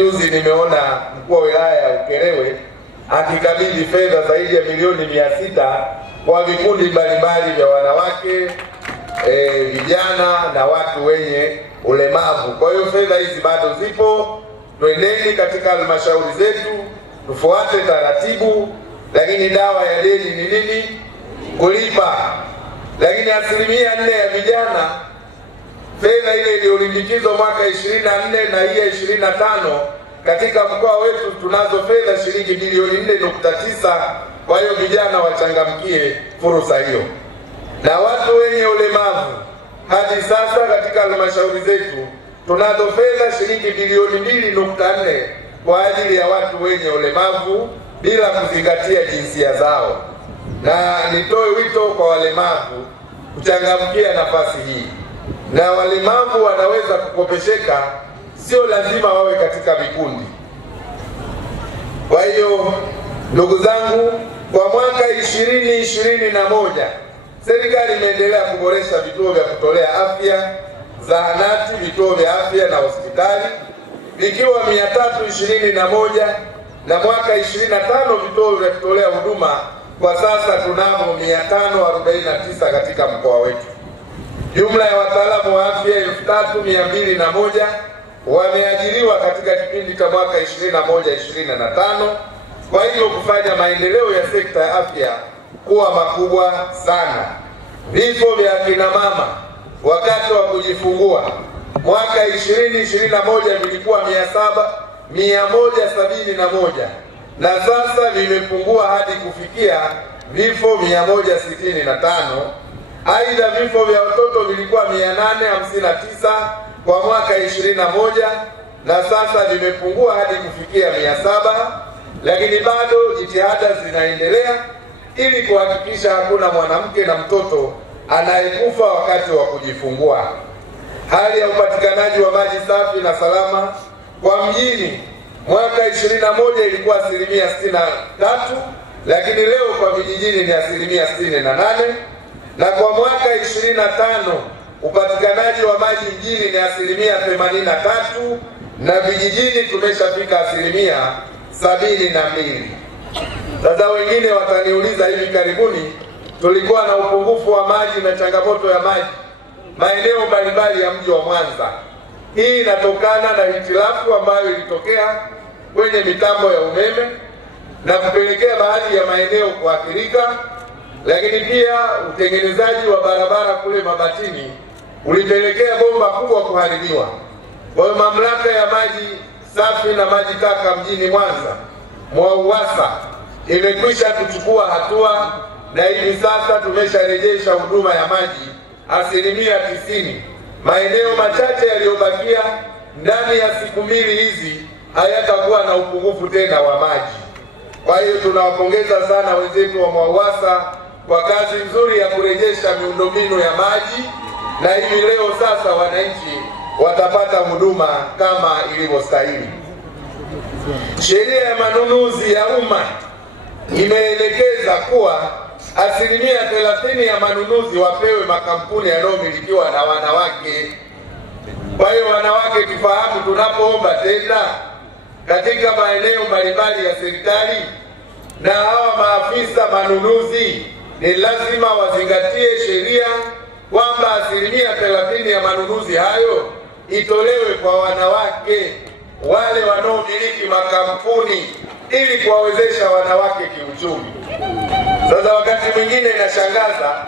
Juzi nimeona mkuu wa wilaya ya Ukerewe akikabidhi fedha zaidi ya milioni 600 kwa vikundi mbalimbali vya wanawake, vijana na watu wenye ulemavu. Kwa hiyo fedha hizi bado zipo. Twendeni katika halmashauri zetu, tufuate taratibu, lakini dawa ya deni ni nini? Kulipa. Lakini 4% ya vijana, fedha ile iliyolimbikizwa mwaka 24 na hii ya 25, katika mkoa wetu tunazo fedha shilingi bilioni 4.9. Kwa hiyo vijana wachangamkie fursa hiyo. Na watu wenye ulemavu, hadi sasa katika halmashauri zetu tunazo fedha shilingi bilioni 2.4 kwa ajili ya watu wenye ulemavu bila kuzingatia jinsia zao. Na nitoe wito kwa walemavu kuchangamkia nafasi hii. Na walemavu wanaweza kukopesheka, sio lazima wawe katika vikundi. Kwa hiyo ndugu zangu, kwa mwaka 2021 serikali imeendelea kuboresha vituo vya kutolea afya, zahanati, vituo vya afya na hospitali vikiwa 321, na mwaka 25 vituo vya kutolea huduma kwa sasa tunao 549 katika mkoa wetu. Jumla ya wataalamu wa afya 3201 wameajiriwa katika kipindi cha mwaka 21-25. Kwa hiyo kufanya maendeleo ya sekta ya afya kuwa makubwa sana. Vifo vya kina mama wakati wa kujifungua mwaka 2021 vilikuwa 171 na sasa vimepungua hadi kufikia vifo 165. Aidha, vifo vya watoto vilikuwa 859 kwa mwaka 21 na sasa vimepungua hadi kufikia 700, lakini bado jitihada zinaendelea ili kuhakikisha hakuna mwanamke na mtoto anayekufa wakati wa kujifungua. Hali ya upatikanaji wa maji safi na salama kwa mjini mwaka 21 ilikuwa 63%, lakini leo kwa vijijini ni 68%, na kwa mwaka 25 upatikanaji wa maji mjini ni 83% na vijijini tumeshafika 72%. Sasa wengine wataniuliza, hivi karibuni tulikuwa na upungufu wa maji na changamoto ya maji maeneo mbalimbali ya mji wa Mwanza. Hii inatokana na hitilafu ambayo ilitokea kwenye mitambo ya umeme na kupelekea baadhi ya maeneo kuathirika, lakini pia utengenezaji wa barabara kule Mabatini ulipelekea bomba kubwa kuharibiwa. Kwa hiyo mamlaka ya maji safi na maji taka mjini Mwanza, MWAUWASA, imekwisha kuchukua hatua na hivi sasa tumesharejesha huduma ya maji 90%. Maeneo machache yaliyobakia ndani ya siku 2 hizi hayatakuwa na upungufu tena wa maji. Kwa hiyo tunawapongeza sana wenzetu wa MWAUWASA kwa kazi nzuri ya kurejesha miundombinu ya maji, na hivi leo sasa wananchi watapata huduma kama ilivyostahili. Sheria ya manunuzi ya umma imeelekeza kuwa 30% ya manunuzi wapewe makampuni yanayomilikiwa na wanawake. Kwa hiyo wanawake, tufahamu, tunapoomba tenda katika maeneo mbalimbali ya serikali, na hawa maafisa manunuzi ni lazima wazingatie sheria kwamba 30% ya manunuzi hayo itolewe kwa wanawake wale wanaomiliki makampuni ili kuwawezesha wanawake kiuchumi. Sasa wakati mwingine inashangaza,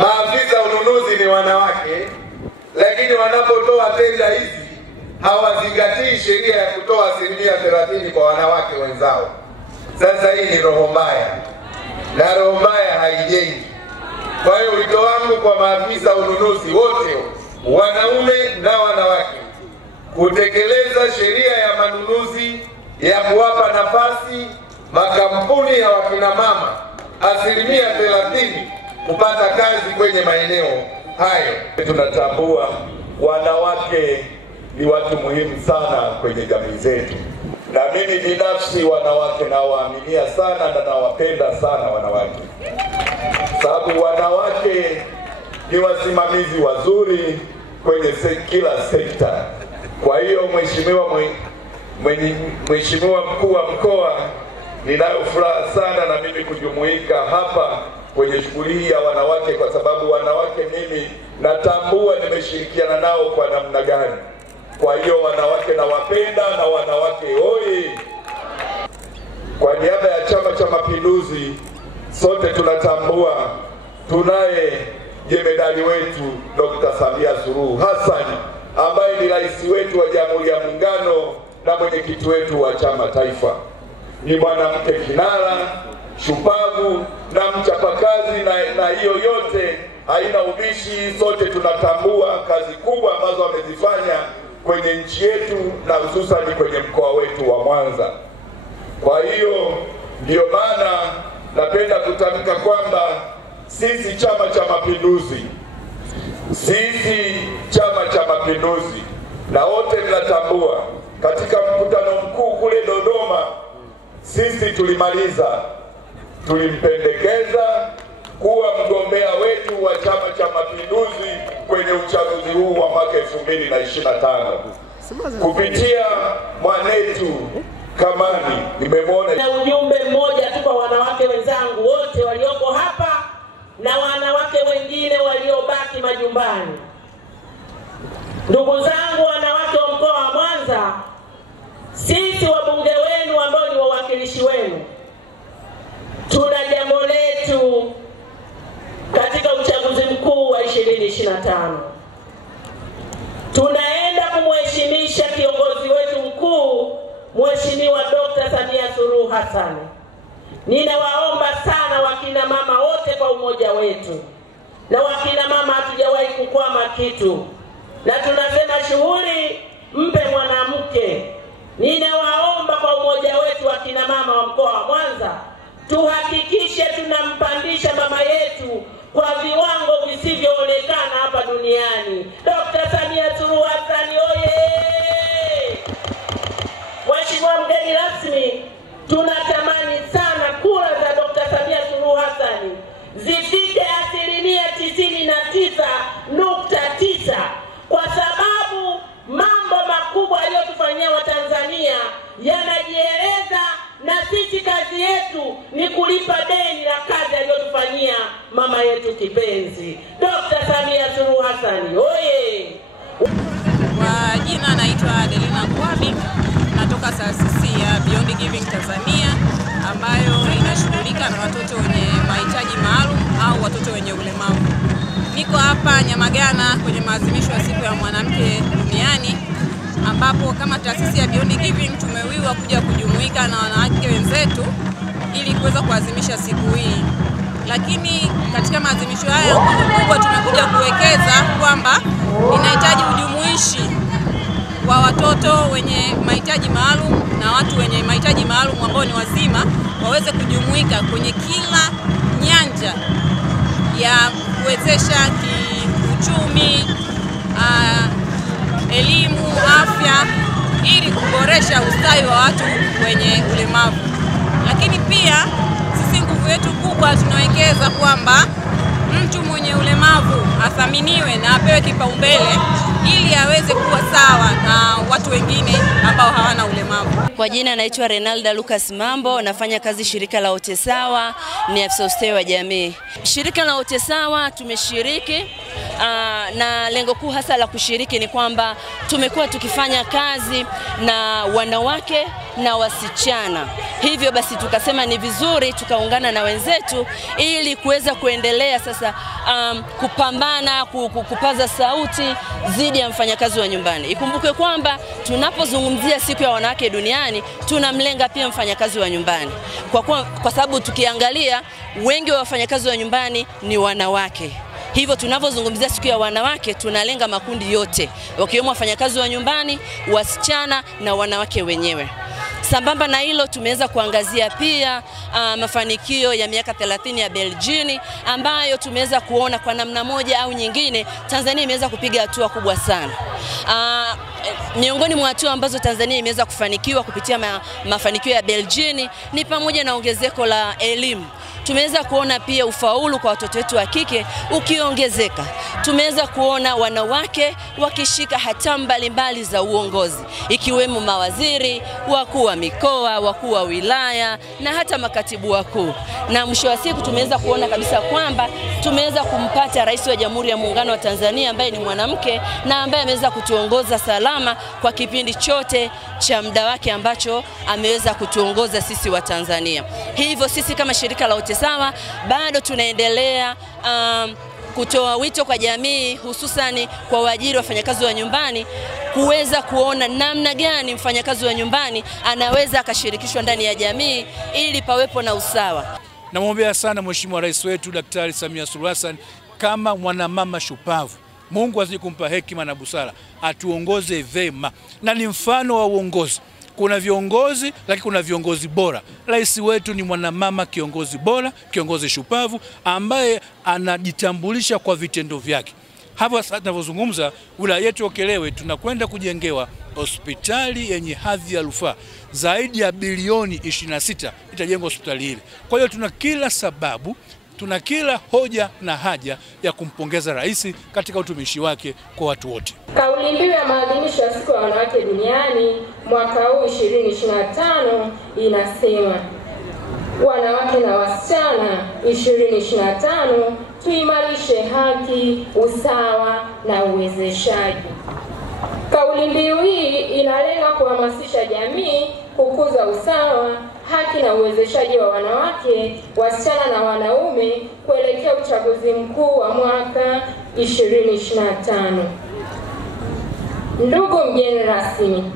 maafisa ununuzi ni wanawake, lakini wanapotoa tenda hizi hawazingatii sheria ya kutoa 30% kwa wanawake wenzao. Sasa hii ni roho mbaya, na roho mbaya haijengi. Kwa hiyo wito wangu kwa maafisa ununuzi wote, wanaume na wanawake, kutekeleza sheria ya manunuzi ya kuwapa nafasi makampuni ya wakina mama 30% kupata kazi kwenye maeneo hayo. Tunatambua wanawake ni watu muhimu sana kwenye jamii zetu, na mimi binafsi wanawake nawaaminia sana na nawapenda sana wanawake, sababu wanawake ni wasimamizi wazuri kwenye kila sekta. Kwa hiyo Mheshimiwa Mheshimiwa Mkuu wa Mkoa, ninayo furaha sana na mimi kujumuika hapa kwenye shughuli hii ya wanawake, kwa sababu wanawake mimi natambua nimeshirikiana nao kwa namna gani. Kwa hiyo wanawake nawapenda, na wanawake oye! Kwa niaba ya Chama cha Mapinduzi, sote tunatambua tunaye jemedali wetu Dr. Samia Suluhu Hassan ambaye ni rais wetu wa Jamhuri ya Muungano na mwenyekiti wetu wa chama taifa. Ni mwanamke kinara, shupavu na mchapakazi, na hiyo yote haina ubishi. Sote tunatambua kazi kubwa ambazo amezifanya kwenye nchi yetu na hususan kwenye mkoa wetu wa Mwanza. Kwa hiyo ndio maana napenda kutamka kwamba sisi Chama cha Mapinduzi na wote mnatambua, katika mkutano mkuu kule Dodoma sisi tulimpendekeza kuwa mgombea wetu wa Chama cha Mapinduzi kwenye uchaguzi huu wa mwaka 2025 kupitia mwanetu Kamani. Nimemwona na ujumbe mmoja tu kwa wanawake wenzangu wote walioko hapa na wanawake wengine waliobaki majumbani. Ndugu zangu wanawake wa mkoa wa Mwanza, sisi wabunge wenu ambao ni wawakilishi wenu, tuna jambo letu katika uchaguzi mkuu wa 2025. Tunaenda kumheshimisha kiongozi wetu mkuu, Mheshimiwa Dr. Samia Suluhu Hassan. Ninawaomba sana wakina mama wote kwa umoja wetu, na wakina mama hatujawahi kukwama kitu, na tunasema shughuli mpe mwanamke. Ninawaomba kwa umoja wetu wakina mama wa mkoa wa Mwanza, tuhakikishe tunampandisha mama yetu kwa viwango visivyoonekana hapa duniani. Dr. Samia Suluhu Hassan oye! Mheshimiwa mgeni rasmi, tunatamani sana kura za Dr. Samia Suluhu Hassan zifike 99.9, kwa sababu mambo makubwa aliyotufanyia Watanzania yanajieleza, na sisi kazi yetu ni kulipa deni la kazi aliyotufanyia mama yetu kipenzi Dr. Samia Suluhu Hassan oye! Kwa jina naitwa Adelina Kwabi, natoka taasisi ya Beyond Giving Tanzania ambayo inashughulika na watoto wenye mahitaji maalum au watoto wenye ulemavu. Niko hapa Nyamagana kwenye maadhimisho ya siku ya mwanamke duniani, ambapo kama taasisi ya Beyond Giving tumewiwa kuja kujumuika na wanawake wenzetu ili kuweza kuadhimisha siku hii. Lakini katika maadhimisho haya kubwa tumekuja kuwekeza kwamba inahitaji ujumuishi wa watoto wenye mahitaji maalum na watu wenye mahitaji maalum ambao ni wazima waweze kujumuika kwenye kila nyanja ya kuwezesha kiuchumi, elimu, afya, ili kuboresha ustawi wa watu wenye ulemavu. Lakini pia sisi nguvu yetu kubwa tunawekeza kwamba mtu mwenye ulemavu athaminiwe na apewe kipaumbele ili aweze kuwa sawa na watu wengine ambao hawana ulemavu. Kwa jina naitwa Renalda Lucas Mambo, nafanya kazi shirika la Wote Sawa, ni afisa ustawi wa jamii. Shirika la Wote Sawa tumeshiriki na lengo kuu hasa la kushiriki ni kwamba tumekuwa tukifanya kazi na wanawake na wasichana. Hivyo basi tukasema ni vizuri tukaungana na wenzetu ili kuweza kuendelea sasa kupambana, kupaza sauti dhidi ya mfanyakazi wa nyumbani. Ikumbuke kwamba tunapozungumzia siku ya wanawake duniani tunamlenga pia mfanyakazi wa nyumbani. Kwa sababu tukiangalia wengi wa wafanyakazi wa nyumbani ni wanawake. Hivyo tunapozungumzia siku ya wanawake tunalenga makundi yote, wakiwemo wafanyakazi wa nyumbani, wasichana na wanawake wenyewe. Sambamba na hilo tumeweza kuangazia pia mafanikio ya miaka 30 ya Beljini, ambayo tumeweza kuona kwa namna moja au nyingine Tanzania imeweza kupiga hatua kubwa sana. miongoni mwa hatua ambazo Tanzania imeweza kufanikiwa kupitia mafanikio ya Beljini ni pamoja na ongezeko la elimu. Tumeweza kuona pia ufaulu kwa watoto wetu wa kike ukiongezeka. Tumeweza kuona wanawake wakishika hatamu mbalimbali za uongozi, ikiwemo mawaziri, wakuu wa mikoa, wakuu wa wilaya na hata makatibu wakuu. Na mwisho wa siku tumeweza kuona kabisa kwamba tumeweza kumpata Rais wa Jamhuri ya Muungano wa Tanzania ambaye ni mwanamke na ambaye ameweza kutuongoza salama kwa kipindi chote cha muda wake ambacho ameweza kutuongoza sisi wa Tanzania. Hivyo sisi kama shirika la Sawa bado tunaendelea kutoa wito kwa jamii, hususani kwa waajiri wafanyakazi wa nyumbani, kuweza kuona namna gani mfanyakazi wa nyumbani anaweza akashirikishwa ndani ya jamii ili pawepo na usawa. Namwombea sana Mheshimiwa Rais wetu Daktari Samia Suluhu Hassan kama mwanamama shupavu. Mungu azidi kumpa hekima na busara, atuongoze vema na ni mfano wa uongozi. Kuna viongozi lakini kuna viongozi bora. Rais wetu ni mwanamama kiongozi bora, kiongozi shupavu ambaye anajitambulisha kwa vitendo vyake. Hapa sasa tunavyozungumza, wilaya yetu Ukerewe tunakwenda kujengewa hospitali yenye hadhi ya rufaa zaidi ya bilioni 26 itajengwa hospitali ile. Kwa hiyo tuna kila sababu, tuna kila hoja na haja ya kumpongeza rais katika utumishi wake kwa watu wote. Kauli mbiu ya maadhimisho ya siku ya wanawake duniani mwaka huu 2025 inasema wanawake na wasichana 2025 tuimarishe haki, usawa na uwezeshaji. Kauli mbiu hii inalenga kuhamasisha jamii kukuza usawa, haki na uwezeshaji wa wanawake, wasichana na wanaume kuelekea uchaguzi mkuu wa mwaka 2025. Ndugu mgeni rasmi,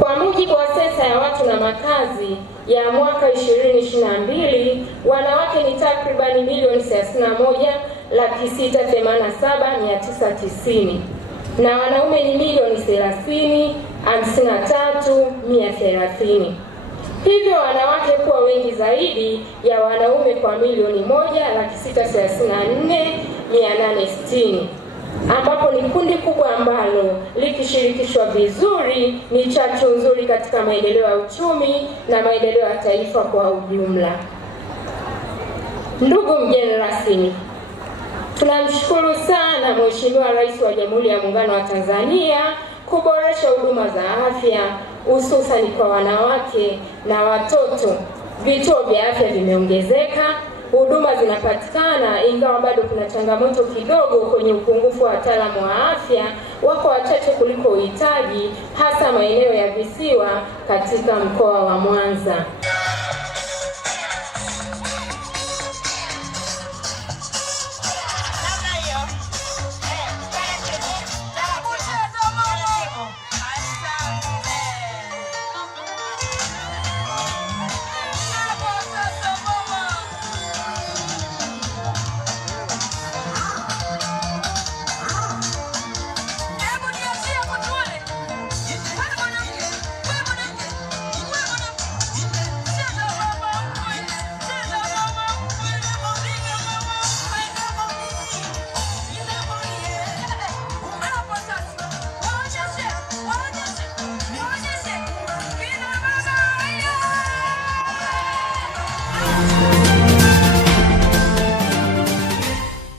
kwa mujibu wa sensa ya watu na makazi ya mwaka 2022, wanawake ni takribani milioni 31,687,990 na wanaume ni milioni 30,53,130. Hivyo wanawake kuwa wengi zaidi ya wanaume kwa milioni 1,634,860, ambapo ni kundi kubwa ambalo likishirikishwa vizuri ni chachu nzuri katika maendeleo ya uchumi na maendeleo ya taifa kwa ujumla. Ndugu mgeni rasmi, tunamshukuru sana Mheshimiwa Rais wa Jamhuri ya Muungano wa Tanzania kuboresha huduma za afya hususan kwa wanawake na watoto. Vituo vya afya vimeongezeka, huduma zinapatikana, ingawa bado kuna changamoto kidogo kwenye upungufu wa wataalamu wa afya, wako wachache kuliko uhitaji, hasa maeneo ya visiwa katika mkoa wa Mwanza.